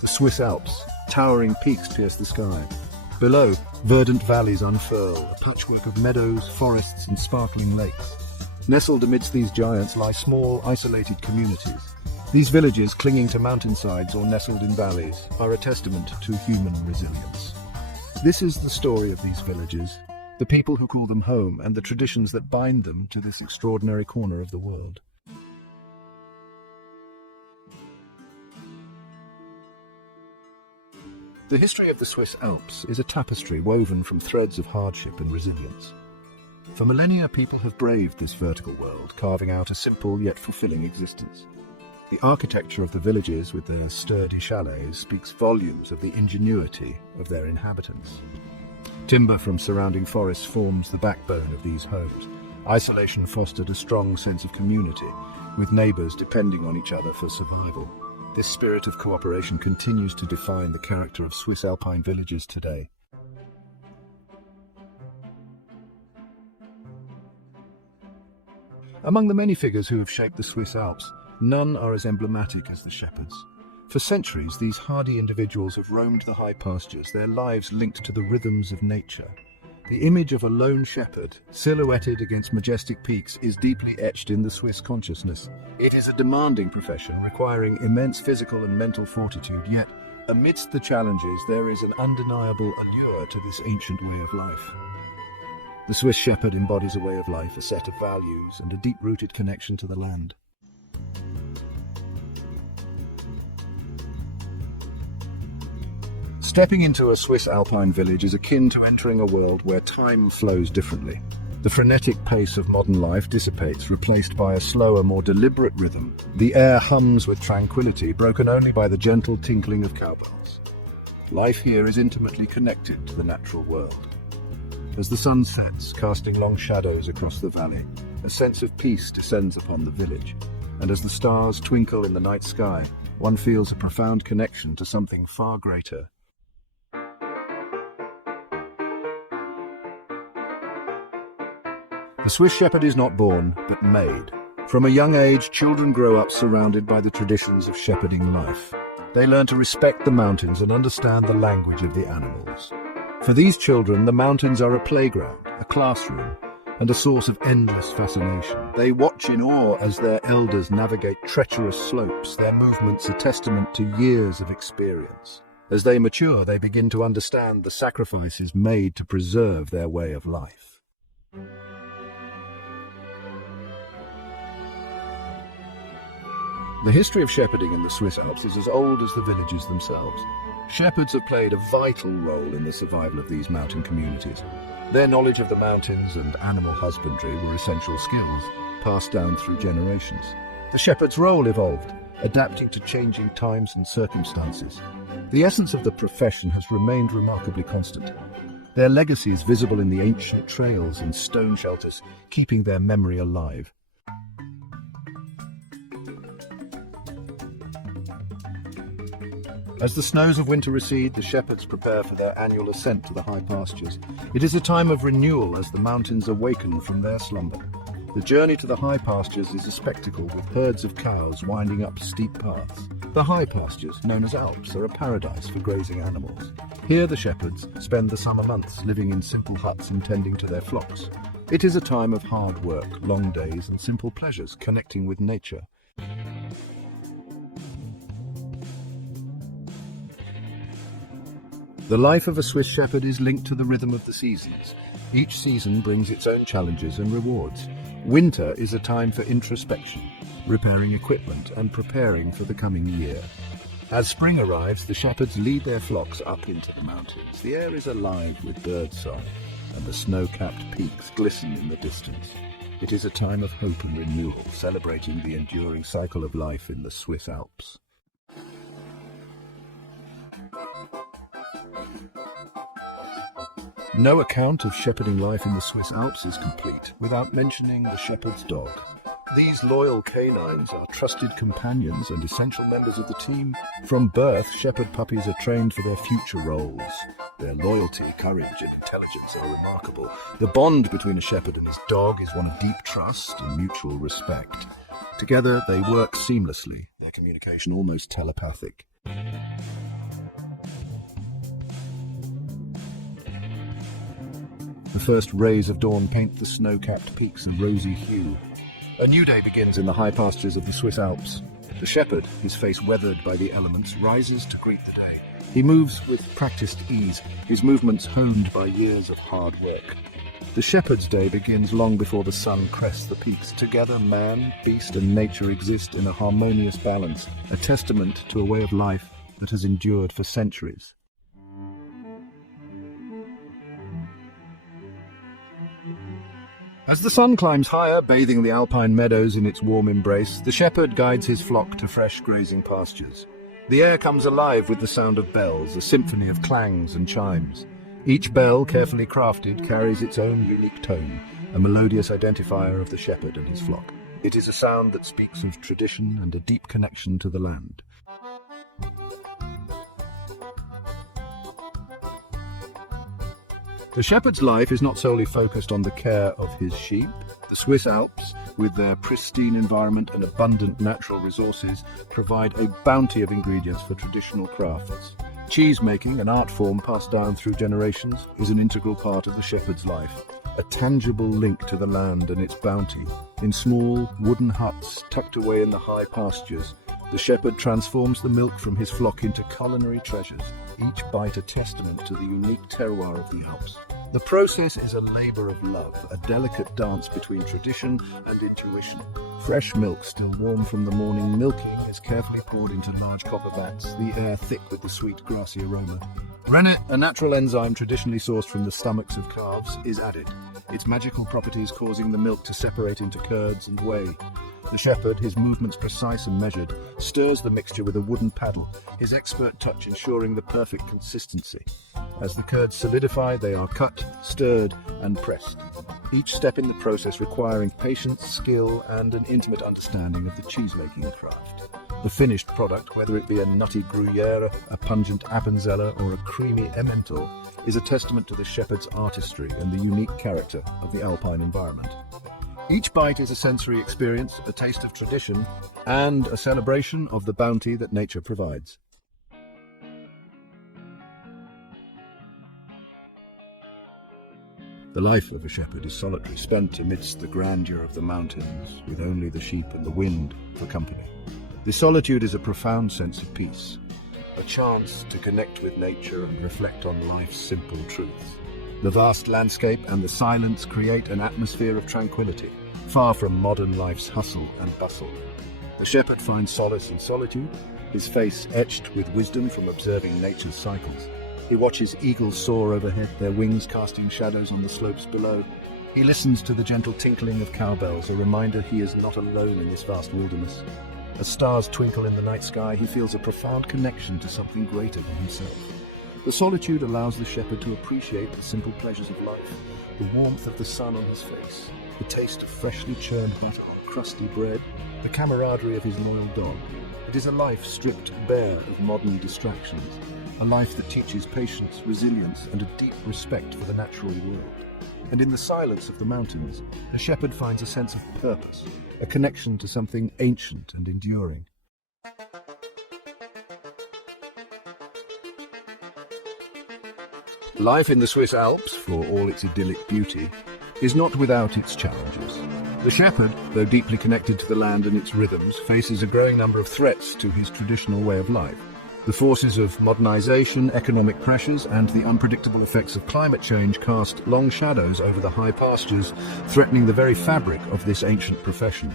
The Swiss Alps, towering peaks pierce the sky. Below, verdant valleys unfurl, a patchwork of meadows, forests, and sparkling lakes. Nestled amidst these giants lie small, isolated communities. These villages, clinging to mountainsides or nestled in valleys, are a testament to human resilience. This is the story of these villages, the people who call them home, and the traditions that bind them to this extraordinary corner of the world. The history of the Swiss Alps is a tapestry woven from threads of hardship and resilience. For millennia, people have braved this vertical world, carving out a simple yet fulfilling existence. The architecture of the villages with their sturdy chalets speaks volumes of the ingenuity of their inhabitants. Timber from surrounding forests forms the backbone of these homes. Isolation fostered a strong sense of community, with neighbors depending on each other for survival. This spirit of cooperation continues to define the character of Swiss Alpine villages today. Among the many figures who have shaped the Swiss Alps, none are as emblematic as the shepherds. For centuries, these hardy individuals have roamed the high pastures, their lives linked to the rhythms of nature. The image of a lone shepherd, silhouetted against majestic peaks, is deeply etched in the Swiss consciousness. It is a demanding profession, requiring immense physical and mental fortitude, yet, amidst the challenges, there is an undeniable allure to this ancient way of life. The Swiss shepherd embodies a way of life, a set of values, and a deep-rooted connection to the land. Stepping into a Swiss Alpine village is akin to entering a world where time flows differently. The frenetic pace of modern life dissipates, replaced by a slower, more deliberate rhythm. The air hums with tranquility, broken only by the gentle tinkling of cowbells. Life here is intimately connected to the natural world. As the sun sets, casting long shadows across the valley, a sense of peace descends upon the village. And as the stars twinkle in the night sky, one feels a profound connection to something far greater. The Swiss shepherd is not born, but made. From a young age, children grow up surrounded by the traditions of shepherding life. They learn to respect the mountains and understand the language of the animals. For these children, the mountains are a playground, a classroom, and a source of endless fascination. They watch in awe as their elders navigate treacherous slopes, their movements a testament to years of experience. As they mature, they begin to understand the sacrifices made to preserve their way of life. The history of shepherding in the Swiss Alps is as old as the villages themselves. Shepherds have played a vital role in the survival of these mountain communities. Their knowledge of the mountains and animal husbandry were essential skills, passed down through generations. The shepherd's role evolved, adapting to changing times and circumstances. The essence of the profession has remained remarkably constant. Their legacy is visible in the ancient trails and stone shelters, keeping their memory alive. As the snows of winter recede, the shepherds prepare for their annual ascent to the high pastures. It is a time of renewal as the mountains awaken from their slumber. The journey to the high pastures is a spectacle with herds of cows winding up steep paths. The high pastures, known as Alps, are a paradise for grazing animals. Here the shepherds spend the summer months living in simple huts and tending to their flocks. It is a time of hard work, long days, and simple pleasures, connecting with nature. The life of a Swiss shepherd is linked to the rhythm of the seasons. Each season brings its own challenges and rewards. Winter is a time for introspection, repairing equipment and preparing for the coming year. As spring arrives, the shepherds lead their flocks up into the mountains. The air is alive with birdsong, and the snow-capped peaks glisten in the distance. It is a time of hope and renewal, celebrating the enduring cycle of life in the Swiss Alps. No account of shepherding life in the Swiss Alps is complete without mentioning the shepherd's dog. These loyal canines are trusted companions and essential members of the team. From birth, shepherd puppies are trained for their future roles. Their loyalty, courage, and intelligence are remarkable. The bond between a shepherd and his dog is one of deep trust and mutual respect. Together, they work seamlessly, their communication almost telepathic. The first rays of dawn paint the snow-capped peaks a rosy hue. A new day begins in the high pastures of the Swiss Alps. The shepherd, his face weathered by the elements, rises to greet the day. He moves with practiced ease, his movements honed by years of hard work. The shepherd's day begins long before the sun crests the peaks. Together, man, beast, and nature exist in a harmonious balance, a testament to a way of life that has endured for centuries. As the sun climbs higher, bathing the alpine meadows in its warm embrace, the shepherd guides his flock to fresh grazing pastures. The air comes alive with the sound of bells, a symphony of clangs and chimes. Each bell, carefully crafted, carries its own unique tone, a melodious identifier of the shepherd and his flock. It is a sound that speaks of tradition and a deep connection to the land. The shepherd's life is not solely focused on the care of his sheep. The Swiss Alps, with their pristine environment and abundant natural resources, provide a bounty of ingredients for traditional crafts. Cheese making, an art form passed down through generations, is an integral part of the shepherd's life, a tangible link to the land and its bounty. In small, wooden huts tucked away in the high pastures, the shepherd transforms the milk from his flock into culinary treasures, each bite a testament to the unique terroir of the Alps. The process is a labor of love, a delicate dance between tradition and intuition. Fresh milk, still warm from the morning milking, is carefully poured into large copper vats, the air thick with the sweet grassy aroma. Rennet, a natural enzyme traditionally sourced from the stomachs of calves, is added, its magical properties causing the milk to separate into curds and whey. The shepherd, his movements precise and measured, stirs the mixture with a wooden paddle, his expert touch ensuring the perfect consistency. As the curds solidify, they are cut, stirred, and pressed, each step in the process requiring patience, skill, and an intimate understanding of the cheese-making craft. The finished product, whether it be a nutty Gruyere, a pungent Appenzeller, or a creamy Emmental, is a testament to the shepherd's artistry and the unique character of the alpine environment. Each bite is a sensory experience, a taste of tradition, and a celebration of the bounty that nature provides. The life of a shepherd is solitary, spent amidst the grandeur of the mountains, with only the sheep and the wind for company. This solitude is a profound sense of peace, a chance to connect with nature and reflect on life's simple truths. The vast landscape and the silence create an atmosphere of tranquility, far from modern life's hustle and bustle. The shepherd finds solace in solitude, his face etched with wisdom from observing nature's cycles. He watches eagles soar overhead, their wings casting shadows on the slopes below. He listens to the gentle tinkling of cowbells, a reminder he is not alone in this vast wilderness. As stars twinkle in the night sky, he feels a profound connection to something greater than himself. The solitude allows the shepherd to appreciate the simple pleasures of life, the warmth of the sun on his face, the taste of freshly churned butter on crusty bread, the camaraderie of his loyal dog. It is a life stripped bare of modern distractions, a life that teaches patience, resilience, and a deep respect for the natural world. And in the silence of the mountains, a shepherd finds a sense of purpose, a connection to something ancient and enduring. Life in the Swiss Alps, for all its idyllic beauty, is not without its challenges. The shepherd, though deeply connected to the land and its rhythms, faces a growing number of threats to his traditional way of life. The forces of modernization, economic pressures, and the unpredictable effects of climate change cast long shadows over the high pastures, threatening the very fabric of this ancient profession.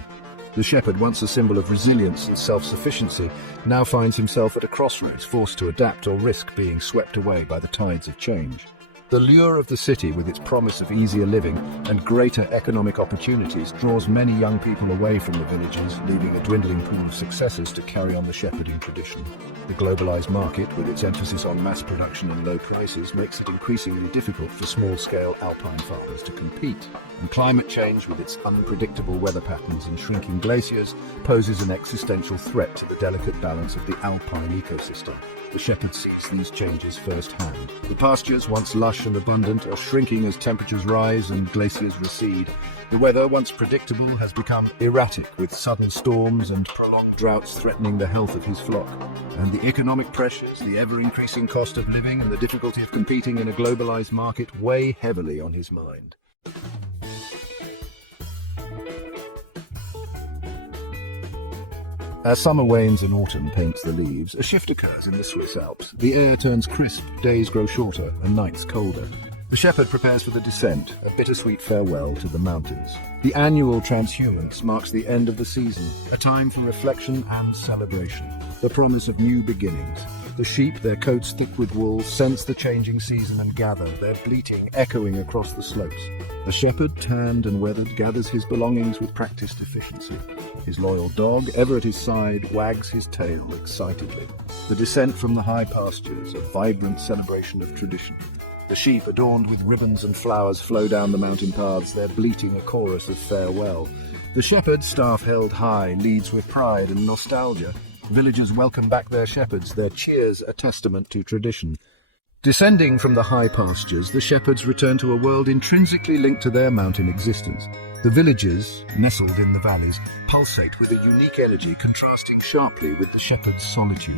The shepherd, once a symbol of resilience and self-sufficiency, now finds himself at a crossroads, forced to adapt or risk being swept away by the tides of change. The lure of the city, with its promise of easier living and greater economic opportunities, draws many young people away from the villages, leaving a dwindling pool of successors to carry on the shepherding tradition. The globalized market, with its emphasis on mass production and low prices, makes it increasingly difficult for small-scale alpine farmers to compete. And climate change, with its unpredictable weather patterns and shrinking glaciers, poses an existential threat to the delicate balance of the alpine ecosystem. The shepherd sees these changes firsthand. The pastures, once lush and abundant, are shrinking as temperatures rise and glaciers recede. The weather, once predictable, has become erratic, with sudden storms and prolonged droughts threatening the health of his flock. And the economic pressures, the ever-increasing cost of living, and the difficulty of competing in a globalized market weigh heavily on his mind. As summer wanes and autumn paints the leaves, a shift occurs in the Swiss Alps. The air turns crisp, days grow shorter, and nights colder. The shepherd prepares for the descent, a bittersweet farewell to the mountains. The annual transhumance marks the end of the season, a time for reflection and celebration, the promise of new beginnings. The sheep, their coats thick with wool, sense the changing season and gather, their bleating echoing across the slopes. The shepherd, tanned and weathered, gathers his belongings with practiced efficiency. His loyal dog, ever at his side, wags his tail excitedly. The descent from the high pastures, a vibrant celebration of tradition. The sheep, adorned with ribbons and flowers, flow down the mountain paths, their bleating a chorus of farewell. The shepherd, staff held high, leads with pride and nostalgia. Villagers welcome back their shepherds, their cheers a testament to tradition. Descending from the high pastures, the shepherds return to a world intrinsically linked to their mountain existence. The villages, nestled in the valleys, pulsate with a unique energy contrasting sharply with the shepherd's solitude.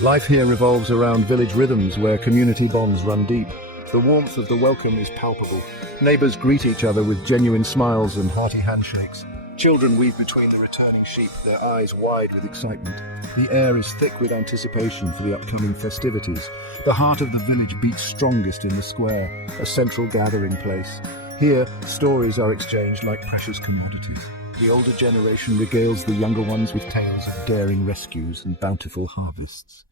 Life here revolves around village rhythms where community bonds run deep. The warmth of the welcome is palpable. Neighbors greet each other with genuine smiles and hearty handshakes. Children weave between the returning sheep, their eyes wide with excitement. The air is thick with anticipation for the upcoming festivities. The heart of the village beats strongest in the square, a central gathering place. Here, stories are exchanged like precious commodities. The older generation regales the younger ones with tales of daring rescues and bountiful harvests.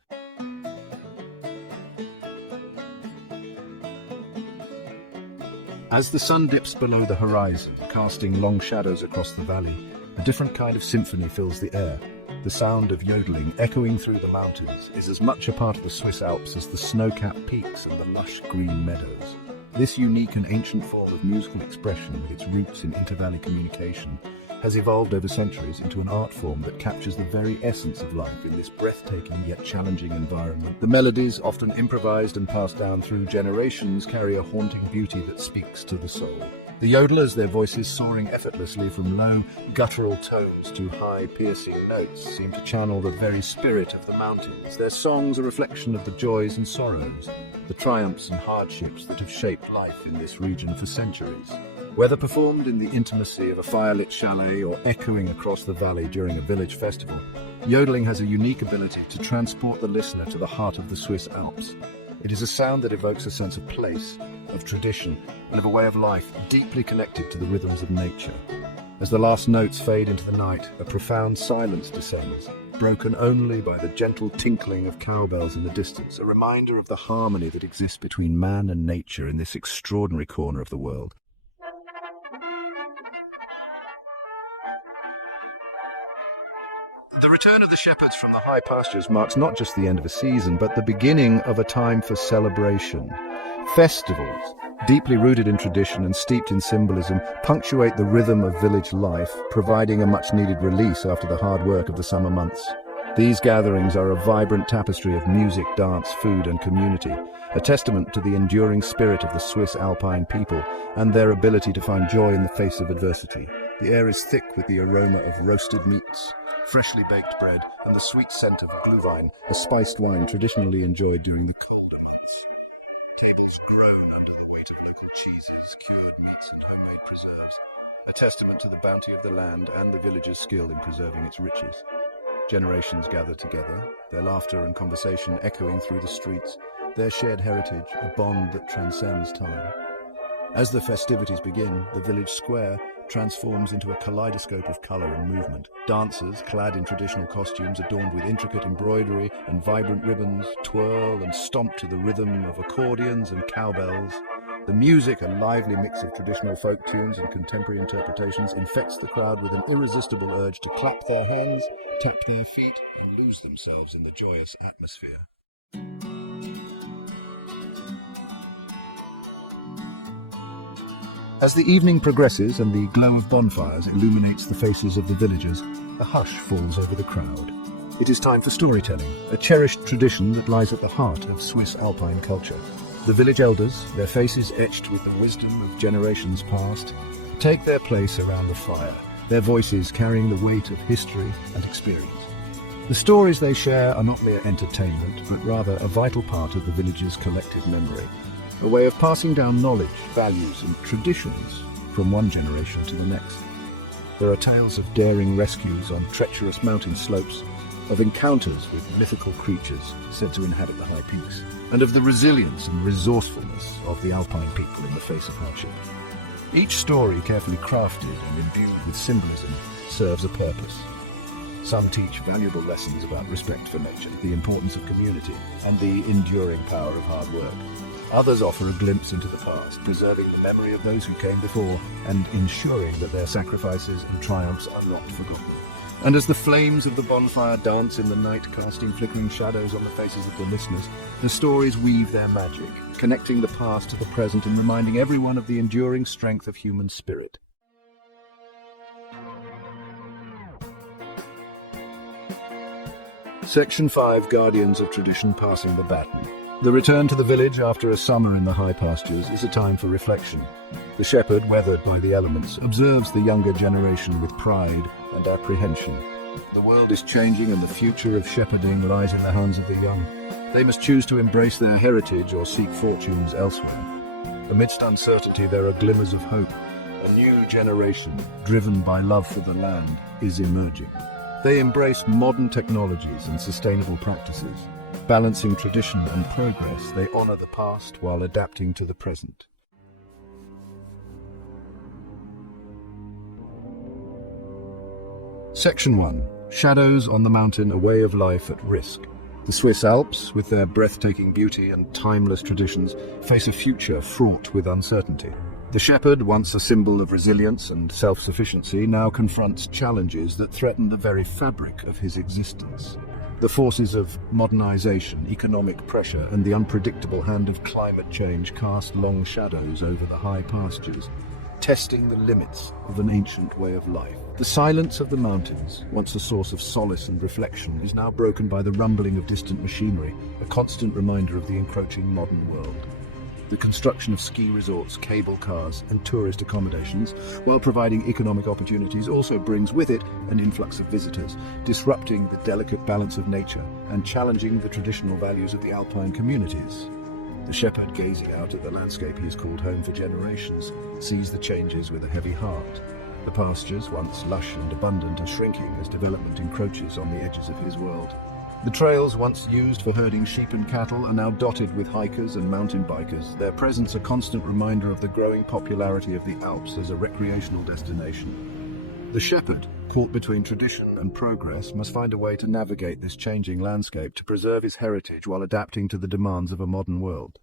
As the sun dips below the horizon, casting long shadows across the valley, a different kind of symphony fills the air. The sound of yodeling echoing through the mountains is as much a part of the Swiss Alps as the snow-capped peaks and the lush green meadows. This unique and ancient form of musical expression, with its roots in inter-valley communication, has evolved over centuries into an art form that captures the very essence of life in this breathtaking yet challenging environment. The melodies, often improvised and passed down through generations, carry a haunting beauty that speaks to the soul. The yodelers, their voices soaring effortlessly from low, guttural tones to high, piercing notes, seem to channel the very spirit of the mountains. Their songs a reflection of the joys and sorrows, the triumphs and hardships that have shaped life in this region for centuries. Whether performed in the intimacy of a firelit chalet or echoing across the valley during a village festival, yodeling has a unique ability to transport the listener to the heart of the Swiss Alps. It is a sound that evokes a sense of place, of tradition, and of a way of life deeply connected to the rhythms of nature. As the last notes fade into the night, a profound silence descends, broken only by the gentle tinkling of cowbells in the distance, a reminder of the harmony that exists between man and nature in this extraordinary corner of the world. The return of the shepherds from the high pastures marks not just the end of a season, but the beginning of a time for celebration. Festivals, deeply rooted in tradition and steeped in symbolism, punctuate the rhythm of village life, providing a much-needed release after the hard work of the summer months. These gatherings are a vibrant tapestry of music, dance, food, and community, a testament to the enduring spirit of the Swiss Alpine people and their ability to find joy in the face of adversity. The air is thick with the aroma of roasted meats, freshly baked bread, and the sweet scent of glühwein, a spiced wine traditionally enjoyed during the colder months. Tables groan under the weight of local cheeses, cured meats, and homemade preserves, a testament to the bounty of the land and the villagers' skill in preserving its riches. Generations gather together, their laughter and conversation echoing through the streets, their shared heritage, a bond that transcends time. As the festivities begin, the village square transforms into a kaleidoscope of color and movement. Dancers, clad in traditional costumes adorned with intricate embroidery and vibrant ribbons, twirl and stomp to the rhythm of accordions and cowbells. The music, a lively mix of traditional folk tunes and contemporary interpretations, infects the crowd with an irresistible urge to clap their hands, tap their feet, and lose themselves in the joyous atmosphere. As the evening progresses and the glow of bonfires illuminates the faces of the villagers, a hush falls over the crowd. It is time for storytelling, a cherished tradition that lies at the heart of Swiss Alpine culture. The village elders, their faces etched with the wisdom of generations past, take their place around the fire, their voices carrying the weight of history and experience. The stories they share are not mere entertainment, but rather a vital part of the village's collective memory, a way of passing down knowledge, values, and traditions from one generation to the next. There are tales of daring rescues on treacherous mountain slopes, of encounters with mythical creatures said to inhabit the high peaks, and of the resilience and resourcefulness of the Alpine people in the face of hardship. Each story, carefully crafted and imbued with symbolism, serves a purpose. Some teach valuable lessons about respect for nature, the importance of community, and the enduring power of hard work. Others offer a glimpse into the past, preserving the memory of those who came before and ensuring that their sacrifices and triumphs are not forgotten. And as the flames of the bonfire dance in the night, casting flickering shadows on the faces of the listeners, the stories weave their magic, connecting the past to the present and reminding everyone of the enduring strength of human spirit. Section 5, Guardians of Tradition passing the baton. The return to the village after a summer in the high pastures is a time for reflection. The shepherd, weathered by the elements, observes the younger generation with pride and apprehension. The world is changing and the future of shepherding lies in the hands of the young. They must choose to embrace their heritage or seek fortunes elsewhere. Amidst uncertainty, there are glimmers of hope. A new generation, driven by love for the land, is emerging. They embrace modern technologies and sustainable practices. Balancing tradition and progress, they honor the past while adapting to the present. Section 1. Shadows on the mountain, a way of life at risk. The Swiss Alps, with their breathtaking beauty and timeless traditions, face a future fraught with uncertainty. The shepherd, once a symbol of resilience and self-sufficiency, now confronts challenges that threaten the very fabric of his existence. The forces of modernization, economic pressure, and the unpredictable hand of climate change cast long shadows over the high pastures, testing the limits of an ancient way of life. The silence of the mountains, once a source of solace and reflection, is now broken by the rumbling of distant machinery, a constant reminder of the encroaching modern world. The construction of ski resorts, cable cars, and tourist accommodations, while providing economic opportunities, also brings with it an influx of visitors, disrupting the delicate balance of nature and challenging the traditional values of the Alpine communities. The shepherd, gazing out at the landscape he has called home for generations, sees the changes with a heavy heart. The pastures, once lush and abundant, are shrinking as development encroaches on the edges of his world. The trails once used for herding sheep and cattle are now dotted with hikers and mountain bikers, their presence a constant reminder of the growing popularity of the Alps as a recreational destination. The shepherd, caught between tradition and progress, must find a way to navigate this changing landscape to preserve his heritage while adapting to the demands of a modern world.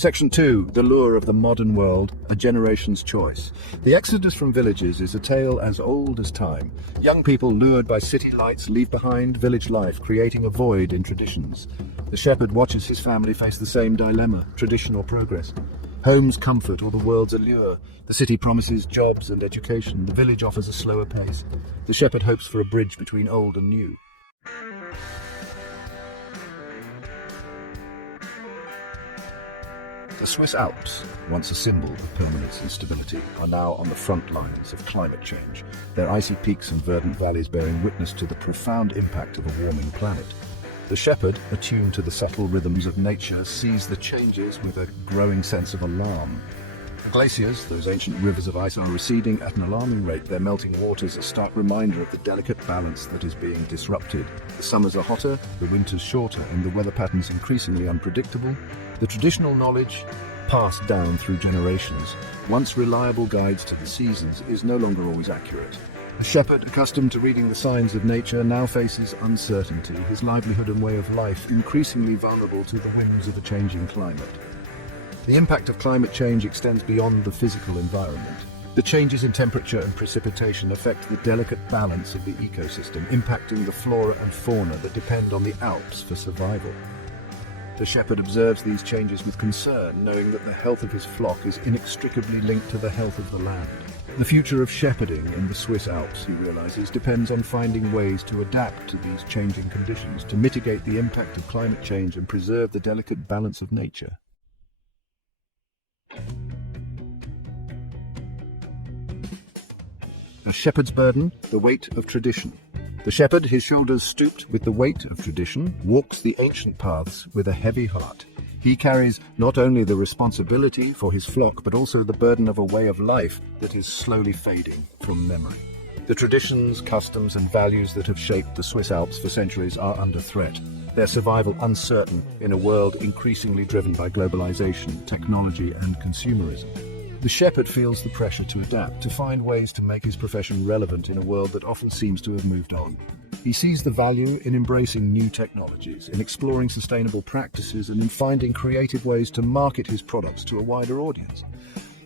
Section 2. The Lure of the Modern World, a Generation's Choice. The exodus from villages is a tale as old as time. Young people lured by city lights leave behind village life, creating a void in traditions. The shepherd watches his family face the same dilemma, tradition or progress. Home's comfort or the world's allure. The city promises jobs and education. The village offers a slower pace. The shepherd hopes for a bridge between old and new. The Swiss Alps, once a symbol of permanence and stability, are now on the front lines of climate change, their icy peaks and verdant valleys bearing witness to the profound impact of a warming planet. The shepherd, attuned to the subtle rhythms of nature, sees the changes with a growing sense of alarm. Glaciers, those ancient rivers of ice, are receding at an alarming rate, their melting waters a stark reminder of the delicate balance that is being disrupted. The summers are hotter, the winters shorter, and the weather patterns increasingly unpredictable. The traditional knowledge, passed down through generations, once reliable guides to the seasons, is no longer always accurate. A shepherd, accustomed to reading the signs of nature, now faces uncertainty, his livelihood and way of life increasingly vulnerable to the whims of a changing climate. The impact of climate change extends beyond the physical environment. The changes in temperature and precipitation affect the delicate balance of the ecosystem, impacting the flora and fauna that depend on the Alps for survival. The shepherd observes these changes with concern, knowing that the health of his flock is inextricably linked to the health of the land. The future of shepherding in the Swiss Alps, he realizes, depends on finding ways to adapt to these changing conditions, to mitigate the impact of climate change and preserve the delicate balance of nature. A shepherd's burden, the weight of tradition. The shepherd, his shoulders stooped with the weight of tradition, walks the ancient paths with a heavy heart. He carries not only the responsibility for his flock, but also the burden of a way of life that is slowly fading from memory. The traditions, customs, and values that have shaped the Swiss Alps for centuries are under threat, their survival uncertain in a world increasingly driven by globalization, technology, and consumerism. The shepherd feels the pressure to adapt, to find ways to make his profession relevant in a world that often seems to have moved on. He sees the value in embracing new technologies, in exploring sustainable practices, and in finding creative ways to market his products to a wider audience.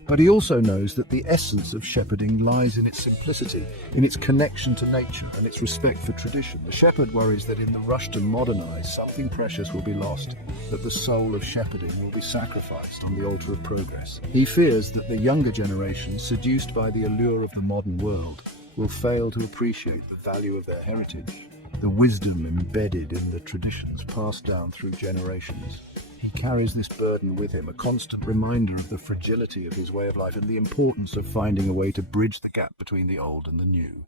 But he also knows that the essence of shepherding lies in its simplicity, in its connection to nature and its respect for tradition. The shepherd worries that in the rush to modernize, something precious will be lost, that the soul of shepherding will be sacrificed on the altar of progress. He fears that the younger generation, seduced by the allure of the modern world, will fail to appreciate the value of their heritage, the wisdom embedded in the traditions passed down through generations. He carries this burden with him, a constant reminder of the fragility of his way of life and the importance of finding a way to bridge the gap between the old and the new.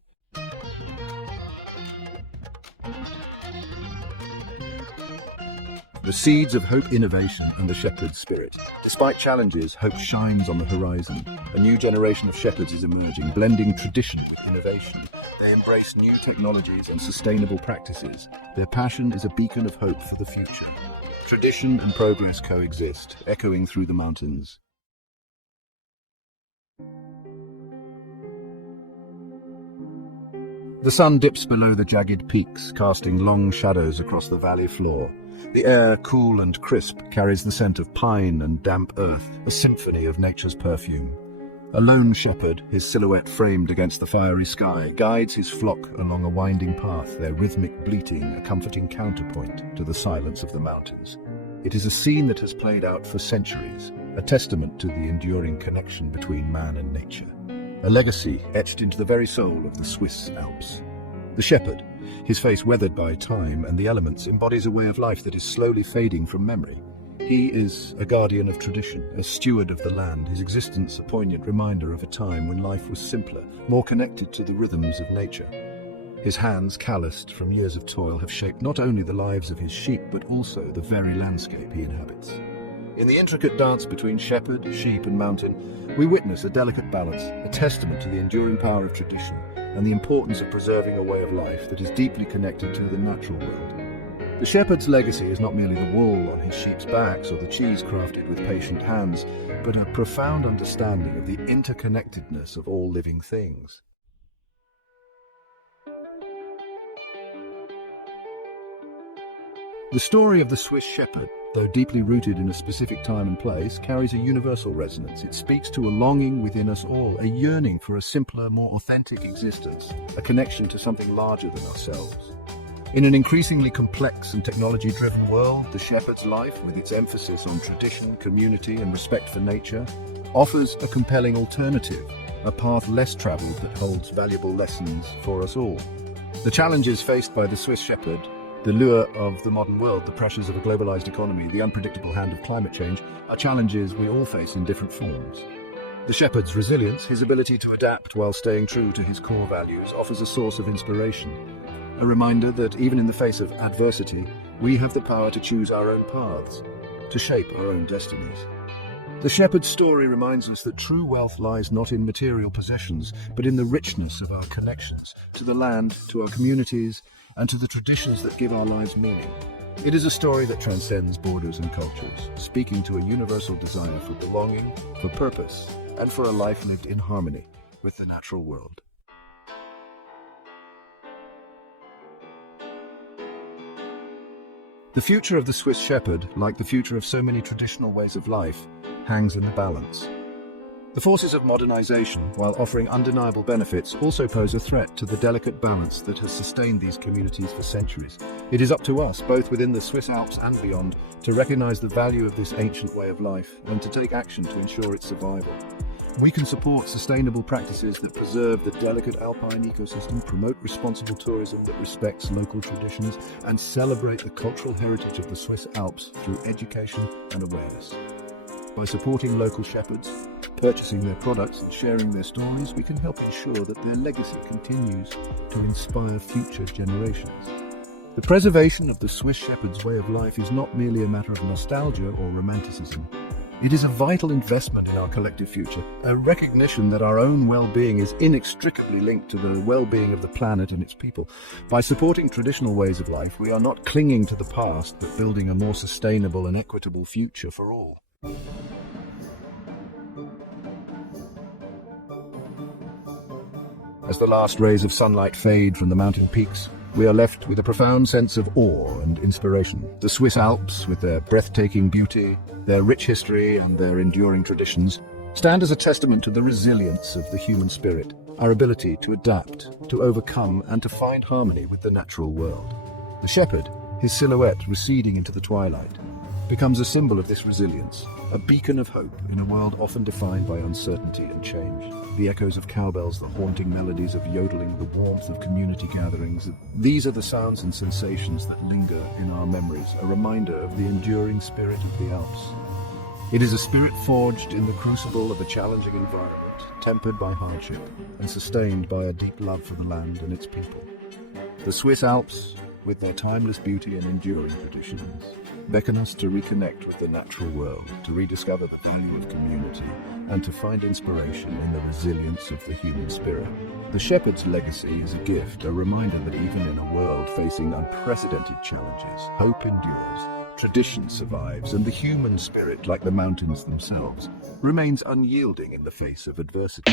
The seeds of hope, innovation, and the shepherd's spirit. Despite challenges, hope shines on the horizon. A new generation of shepherds is emerging, blending tradition with innovation. They embrace new technologies and sustainable practices. Their passion is a beacon of hope for the future. Tradition and progress coexist, echoing through the mountains. The sun dips below the jagged peaks, casting long shadows across the valley floor. The air, cool and crisp, carries the scent of pine and damp earth, a symphony of nature's perfume. A lone shepherd, his silhouette framed against the fiery sky, guides his flock along a winding path, their rhythmic bleating a comforting counterpoint to the silence of the mountains. It is a scene that has played out for centuries, a testament to the enduring connection between man and nature. A legacy etched into the very soul of the Swiss Alps. The shepherd, his face weathered by time and the elements, embodies a way of life that is slowly fading from memory. He is a guardian of tradition, a steward of the land, his existence a poignant reminder of a time when life was simpler, more connected to the rhythms of nature. His hands, calloused from years of toil, have shaped not only the lives of his sheep, but also the very landscape he inhabits. In the intricate dance between shepherd, sheep, and mountain, we witness a delicate balance, a testament to the enduring power of tradition and the importance of preserving a way of life that is deeply connected to the natural world. The shepherd's legacy is not merely the wool on his sheep's backs or the cheese crafted with patient hands, but a profound understanding of the interconnectedness of all living things. The story of the Swiss shepherd, though deeply rooted in a specific time and place, carries a universal resonance. It speaks to a longing within us all, a yearning for a simpler, more authentic existence, a connection to something larger than ourselves. In an increasingly complex and technology-driven world, the shepherd's life, with its emphasis on tradition, community, and respect for nature, offers a compelling alternative, a path less traveled that holds valuable lessons for us all. The challenges faced by the Swiss shepherd, the lure of the modern world, the pressures of a globalized economy, the unpredictable hand of climate change, are challenges we all face in different forms. The shepherd's resilience, his ability to adapt while staying true to his core values, offers a source of inspiration. A reminder that even in the face of adversity, we have the power to choose our own paths, to shape our own destinies. The shepherd's story reminds us that true wealth lies not in material possessions, but in the richness of our connections to the land, to our communities, and to the traditions that give our lives meaning. It is a story that transcends borders and cultures, speaking to a universal desire for belonging, for purpose, and for a life lived in harmony with the natural world. The future of the Swiss shepherd, like the future of so many traditional ways of life, hangs in the balance. The forces of modernization, while offering undeniable benefits, also pose a threat to the delicate balance that has sustained these communities for centuries. It is up to us, both within the Swiss Alps and beyond, to recognize the value of this ancient way of life and to take action to ensure its survival. We can support sustainable practices that preserve the delicate alpine ecosystem, promote responsible tourism that respects local traditions, and celebrate the cultural heritage of the Swiss Alps through education and awareness. By supporting local shepherds, purchasing their products and sharing their stories, we can help ensure that their legacy continues to inspire future generations. The preservation of the Swiss shepherd's way of life is not merely a matter of nostalgia or romanticism. It is a vital investment in our collective future, a recognition that our own well-being is inextricably linked to the well-being of the planet and its people. By supporting traditional ways of life, we are not clinging to the past, but building a more sustainable and equitable future for all. As the last rays of sunlight fade from the mountain peaks, we are left with a profound sense of awe and inspiration. The Swiss Alps, with their breathtaking beauty, their rich history, and their enduring traditions, stand as a testament to the resilience of the human spirit, our ability to adapt, to overcome, and to find harmony with the natural world. The shepherd, his silhouette receding into the twilight, becomes a symbol of this resilience, a beacon of hope in a world often defined by uncertainty and change. The echoes of cowbells, the haunting melodies of yodeling, the warmth of community gatherings, these are the sounds and sensations that linger in our memories, a reminder of the enduring spirit of the Alps. It is a spirit forged in the crucible of a challenging environment, tempered by hardship and sustained by a deep love for the land and its people. The Swiss Alps, with their timeless beauty and enduring traditions, beckon us to reconnect with the natural world, to rediscover the value of community, and to find inspiration in the resilience of the human spirit. The shepherd's legacy is a gift, a reminder that even in a world facing unprecedented challenges, hope endures, tradition survives, and the human spirit, like the mountains themselves, remains unyielding in the face of adversity.